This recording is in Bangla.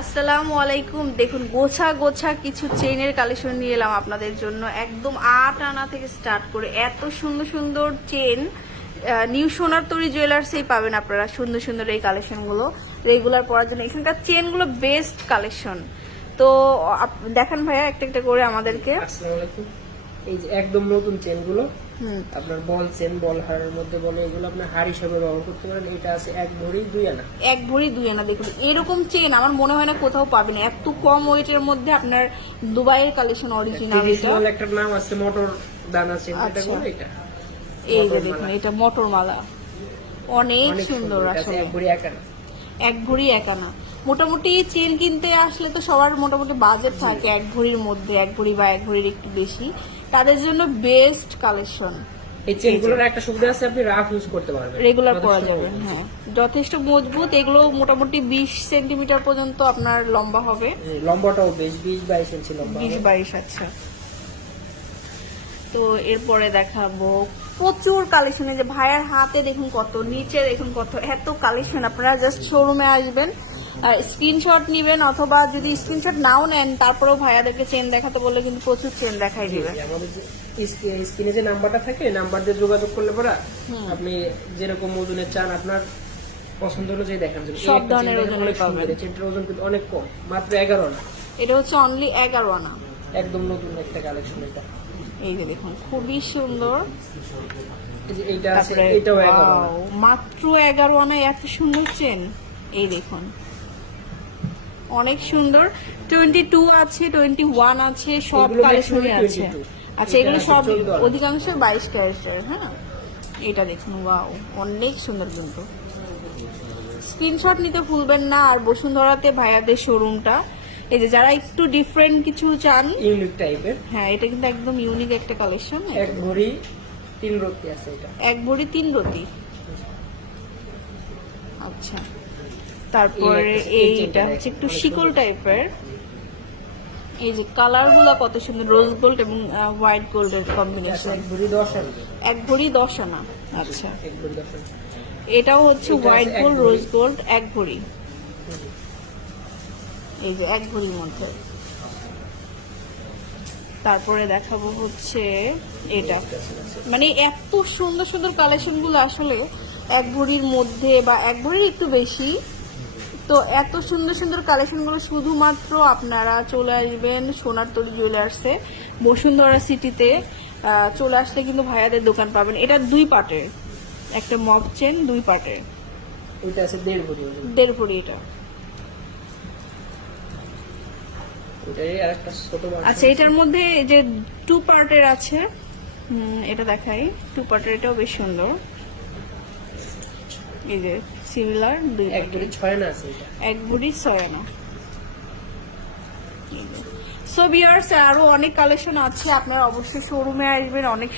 আসসালামু আলাইকুম। দেখুন গোছা গোছা কিছু চেইনের কালেকশন নিয়ে এলাম আপনাদের জন্য। একদম 8 আনা থেকে স্টার্ট করে এত সুন্দর সুন্দর চেন নিউ সোনার তৈরি জুয়েলার্সেই পাবেন আপনারা। সুন্দর সুন্দর এই কালেকশনগুলো রেগুলার পরার জন্য এখানকার চেনগুলো বেস্ট কালেকশন। তো দেখান ভাইয়া একটা একটা করে আমাদেরকে। আসসালামু আলাইকুম। এই যে একদম নতুন চেনগুলো, আপনার বল চেন, বল হারের মধ্যে বলে, এগুলো আপনার হার হিসেবে ব্যবহার করতে পারেন। এটা আছে 1 ভরি 2 আনা। 1 ভরি 2 আনা। দেখুন এরকম চেন আমার মনে হয় না কোথাও পাবেন এত কম ওয়েটের মধ্যে। আপনার দুবাইয়ের কালেকশন অরিজিনাল। এটা একটা নাম আছে মোটর দানা চেন, এটা বলে। এটা এই যে দেখুন এটা মোটর মালা, অনেক সুন্দর। আসলে 1 ভরি 1 আনা। 1 ভরি 1 আনা। মোটামুটি চেন কিনতে আসলে তো সবার মোটামুটি বাজেট থাকে 1 ভরির মধ্যে, 1 ভরি বা 1 ভরির একটু বেশি, তাদের জন্য বেস্ট কালেকশন। এই চেনগুলোর একটা সুবিধা আছে, আপনি রাফ ইউজ করতে পারবেন, রেগুলার পরা যাবে। হ্যাঁ, যথেষ্ট মজবুত। এগুলো মোটামুটি 20 সেন্টিমিটার পর্যন্ত আপনার লম্বা হবে। লম্বাটাও বেশ 20-22 ইঞ্চি লম্বা। 20-22। আচ্ছা, তো এরপরে দেখাবো প্রচুর কালেকশন। যে ভাইয়ার হাতে দেখুন কত, নিচে দেখুন কত, এত কালেকশন। আপনারা জাস্ট শোরুমে আসবেন, স্ক্রিনশট নিবেন, অথবা যদি স্ক্রিনশট নাও নেন তারপরেও ভাইয়াদেরকে চেন দেখাতে বললে কিন্তু প্রচুর চেন দেখাই দিবে। আমাদের স্ক্রিনে যে নাম্বারটা থাকে, নাম্বার দিয়ে যোগাযোগ করলে পরে আপনি যেরকম ওজনের চান, আপনার পছন্দ অনুযায়ী দেখান যাবে। সব ধরনের ওজনের পাবেন। চেনটার ওজন কিন্তু অনেক কম, মাত্র 11 আনা। এটা হচ্ছে অনলি 11 আনা। একদম নতুন একটা কালেকশন এটা। এই যে দেখুন খুবই সুন্দর। এইটা আছে, এটাও 11 আনা। মাত্র 11 আনায় এত সুন্দর চেন। এই দেখুন অনেক সুন্দর। 22 আছে, 21 আছে, সব কালেকশনই আছে। আচ্ছা, এগুলো সব অধিকাংশ 22 ক্যারেটের। হ্যাঁ, এটা দেখুন, ওয়াও, অনেক সুন্দর। কিন্তু স্ক্রিনশট নিতে ভুলবেন না। আর বসুন্ধরাতে ভাইয়াদের শোরুমটা, এই যে যারা একটু ডিফারেন্ট কিছু চান, ইউনিক টাইপের। হ্যাঁ, এটা কিন্তু একদম ইউনিক একটা কালেকশন। 1 ভরি 3 রতি আছে এটা। 1 ভরি 3 রতি। আচ্ছা, তারপরে এইটা হচ্ছে একটু শিকল টাইপের। এই যে কালার গুলা কত সুন্দর, রোজ গোল্ড এবং হোয়াইট গোল্ডের কম্বিনেশন। 1 ভরি 10 আনা। 1 ভরি 10 আনা। আচ্ছা, 1 ভরি 10 আনা। এটাও হচ্ছে হোয়াইট গোল্ড, রোজ গোল্ড, 1 ভরি। এই যে 1 ভরির মধ্যে। তারপরে দেখাবো হচ্ছে এটা, মানে এত সুন্দর সুন্দর কালেকশন গুলো আসলে 1 ভরির মধ্যে বা 1 ভরির একটু বেশি। তো এত সুন্দর সুন্দর কালেকশনগুলো শুধুমাত্র আপনারা চলে আসবেন সোনার তরী জুয়েলার্সে, বসুন্ধরা সিটিতে। চলে আসলে কিন্তু ভাইয়াদের দোকান পাবেন। এটা 2 পার্টের একটা মগ চেন, 2 পার্টের। এটা আছে 1.5 ভরি। 1.5 ভরি এটা। এটাই আরেকটা ছোট ভার্সন। আচ্ছা, এটার মধ্যে যে 2 পার্টের আছে, এটা দেখাই। 2 পার্টের, এটাও বেশ সুন্দর। এই যে সিমিলার 1 ভরি 6 আনা আছে এটা। 1 ভরি 6 আনা। সো ভিউয়ার্স, আরো অনেক কালেকশন আছে, আপনারা অবশ্যই শোরুমে আসবেন। অনেক